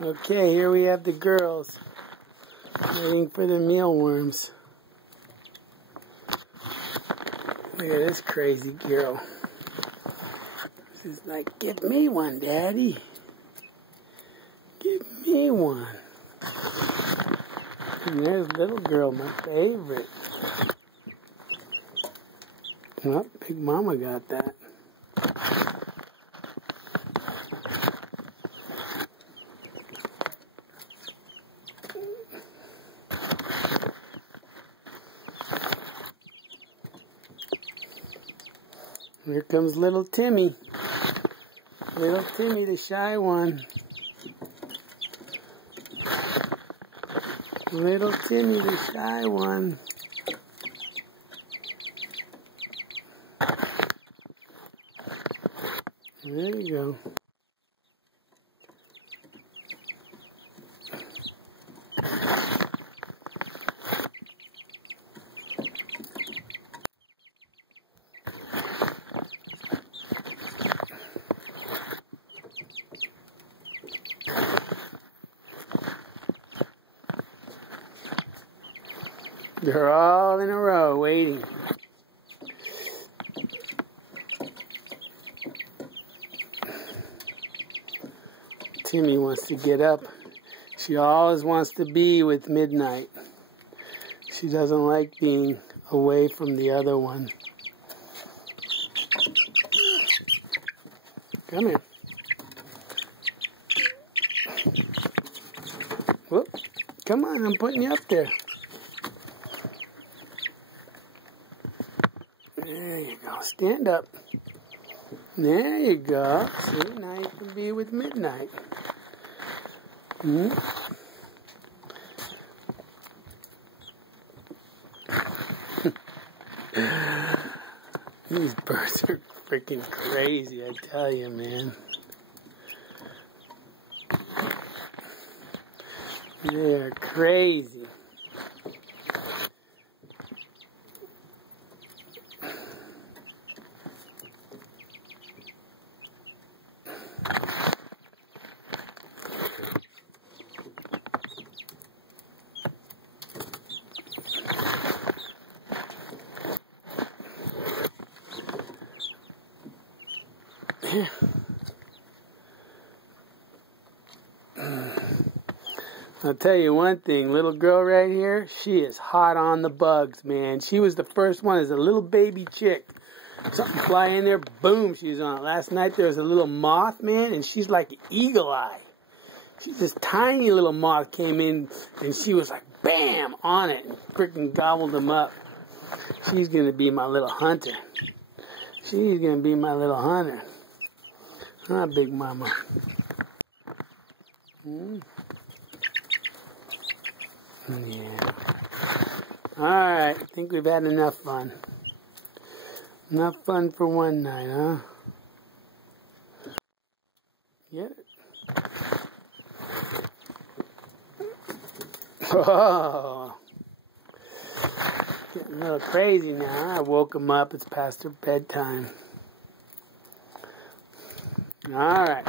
Okay, here we have the girls waiting for the mealworms. Look at this crazy girl. She's like, give me one, Daddy. Give me one. And there's little girl, my favorite. Well, Big Mama got that. Here comes little Timmy. Little Timmy, the shy one. Little Timmy, the shy one. There you go. They're all in a row waiting. Timmy wants to get up. She always wants to be with Midnight. She doesn't like being away from the other one. Come here. Whoop. Come on, I'm putting you up there. There you go. Stand up. There you go. See, now you can be with Midnight. These birds are freaking crazy, I tell you, man. They're crazy. I'll tell you one thing, little girl right here, she is hot on the bugs, man. She was the first one as a little baby chick. Something fly in there, boom, she's on it. Last night there was a little moth, man, and she's like Eagle Eye. She's this tiny little moth came in, and she was like, bam, on it, and freaking gobbled them up. She's going to be my little hunter. She's going to be my little hunter. Huh, Big Mama? Yeah. Alright, I think we've had enough fun. Enough fun for one night, huh? Get it? Oh, getting a little crazy now. I woke him up. It's past their bedtime. Alright.